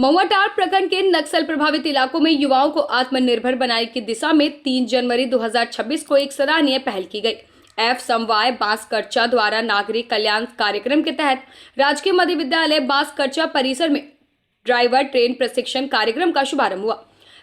महुआटांड़ प्रखंड के नक्सल प्रभावित इलाकों में युवाओं को आत्मनिर्भर बनाने की दिशा में 3 जनवरी 2026 को एक सराहनीय पहल की गई। एफ समवाय बांसकरचा द्वारा नागरिक कल्याण कार्यक्रम के तहत राजकीय मध्य विद्यालय बांसकरचा परिसर में ड्राइवर ट्रेन प्रशिक्षण कार्यक्रम का शुभारंभ हुआ।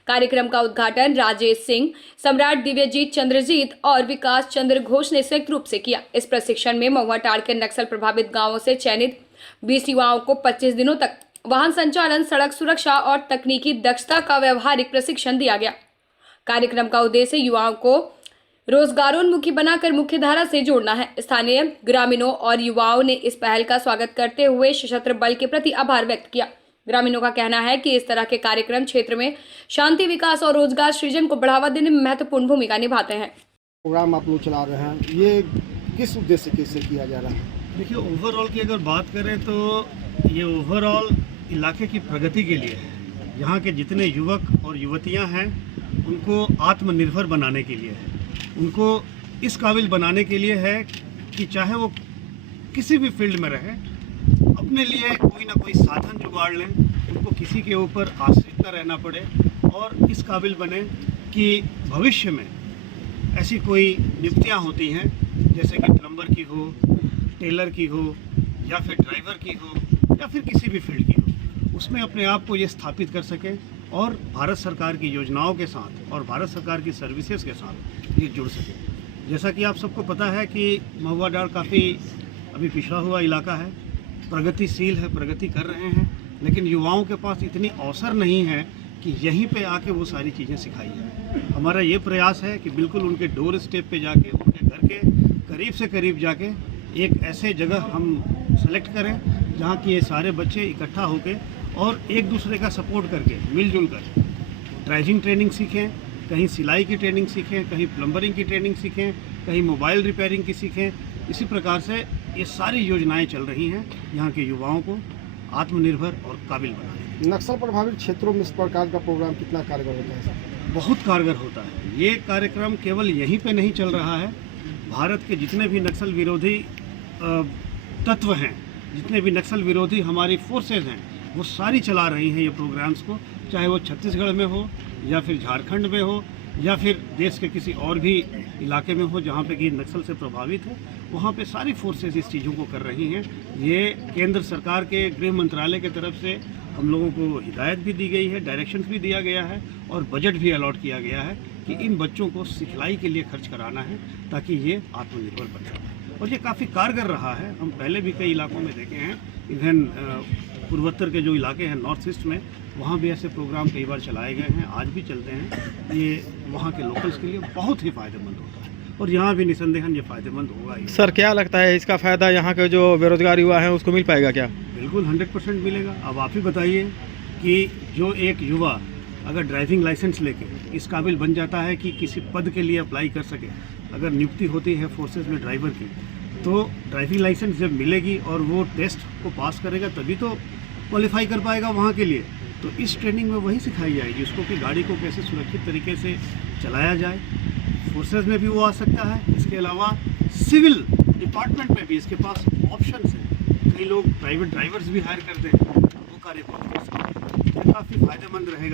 कार्यक्रम का उद्घाटन राजेश सिंह, सम्राट दिव्यजीत चंद्रजीत और विकास चंद्र घोष ने संयुक्त रूप से किया। इस प्रशिक्षण में महुआटांड़ के नक्सल प्रभावित गांवों से चयनित 20 युवाओं को 25 दिनों तक वाहन संचालन, सड़क सुरक्षा और तकनीकी दक्षता का व्यवहारिक प्रशिक्षण दिया गया। कार्यक्रम का उद्देश्य युवाओं को रोजगारोन्मुखी बनाकर मुख्यधारा से जोड़ना है। स्थानीय ग्रामीणों और युवाओं ने इस पहल का स्वागत करते हुए सशस्त्र बल के प्रति आभार व्यक्त किया। ग्रामीणों का कहना है कि इस तरह के कार्यक्रम क्षेत्र में शांति, विकास और रोजगार सृजन को बढ़ावा देने में महत्वपूर्ण भूमिका निभाते हैं। प्रोग्राम आप लोग चला रहे हैं, ये किस उद्देश्य से किया जा रहा है? देखिए, ओवरऑल की अगर बात करें तो ये ओवरऑल इलाके की प्रगति के लिए है। यहाँ के जितने युवक और युवतियाँ हैं उनको आत्मनिर्भर बनाने के लिए है, उनको इस काबिल बनाने के लिए है कि चाहे वो किसी भी फील्ड में रहे, अपने लिए कोई ना कोई साधन जुगाड़ लें, उनको किसी के ऊपर आश्रित न रहना पड़े और इस काबिल बने कि भविष्य में ऐसी कोई नियुक्तियाँ होती हैं जैसे कि प्लम्बर की हो, टेलर की हो या फिर ड्राइवर की हो या फिर किसी भी फील्ड की हो, उसमें अपने आप को ये स्थापित कर सकें और भारत सरकार की योजनाओं के साथ और भारत सरकार की सर्विसेज के साथ ये जुड़ सकें। जैसा कि आप सबको पता है कि महुआटांड़ काफ़ी अभी पिछड़ा हुआ इलाका है, प्रगतिशील है, प्रगति कर रहे हैं, लेकिन युवाओं के पास इतनी अवसर नहीं है कि यहीं पे आके वो सारी चीज़ें सिखाई जाए। हमारा ये प्रयास है कि बिल्कुल उनके डोर स्टेप पे जाके, उनके घर के करीब से करीब जाके एक ऐसे जगह हम सेलेक्ट करें जहाँ की ये सारे बच्चे इकट्ठा होकर और एक दूसरे का सपोर्ट करके मिलजुल कर ड्राइविंग ट्रेनिंग सीखें, कहीं सिलाई की ट्रेनिंग सीखें, कहीं प्लम्बरिंग की ट्रेनिंग सीखें, कहीं मोबाइल रिपेयरिंग की सीखें। इसी प्रकार से ये सारी योजनाएं चल रही हैं यहाँ के युवाओं को आत्मनिर्भर और काबिल बनाने। नक्सल प्रभावित क्षेत्रों में इस प्रकार का प्रोग्राम कितना कारगर होता है सर? बहुत कारगर होता है। ये कार्यक्रम केवल यहीं पे नहीं चल रहा है, भारत के जितने भी नक्सल विरोधी तत्व हैं, जितने भी नक्सल विरोधी हमारी फोर्सेज हैं, वो सारी चला रही हैं ये प्रोग्राम्स को, चाहे वो छत्तीसगढ़ में हो या फिर झारखंड में हो या फिर देश के किसी और भी इलाके में हो जहाँ पे कि नक्सल से प्रभावित है, वहाँ पे सारी फोर्सेस इस चीज़ों को कर रही हैं। ये केंद्र सरकार के गृह मंत्रालय की तरफ से हम लोगों को हिदायत भी दी गई है, डायरेक्शंस भी दिया गया है और बजट भी अलॉट किया गया है कि इन बच्चों को सिखलाई के लिए खर्च कराना है ताकि ये आत्मनिर्भर बन सकें। और ये काफ़ी कारगर रहा है। हम पहले भी कई इलाकों में देखे हैं, इवन पूर्वोत्तर के जो इलाके हैं नॉर्थ ईस्ट में, वहाँ भी ऐसे प्रोग्राम कई बार चलाए गए हैं, आज भी चलते हैं। ये वहाँ के लोकल्स के लिए बहुत ही फ़ायदेमंद होता है और यहाँ भी निसंदेहन ये फ़ायदेमंद होगा ही। सर, क्या लगता है इसका फ़ायदा यहाँ के जो बेरोजगार युवा हैं उसको मिल पाएगा क्या? बिल्कुल 100% मिलेगा। अब आप ही बताइए कि जो एक युवा अगर ड्राइविंग लाइसेंस लेके इस काबिल बन जाता है कि किसी पद के लिए अप्लाई कर सके, अगर नियुक्ति होती है फोर्सेज में ड्राइवर की, तो ड्राइविंग लाइसेंस जब मिलेगी और वो टेस्ट को पास करेगा तभी तो क्वालिफाई कर पाएगा वहाँ के लिए। तो इस ट्रेनिंग में वही सिखाई जाएगी उसको कि गाड़ी को कैसे सुरक्षित तरीके से चलाया जाए। फोर्सेज में भी वो आ सकता है, इसके अलावा सिविल डिपार्टमेंट में भी इसके पास ऑप्शन है। कई लोग प्राइवेट ड्राइवर्स भी हायर करते हैं, वो कार्य कर सकते हैं। ये काफ़ी फ़ायदेमंद रहेगा।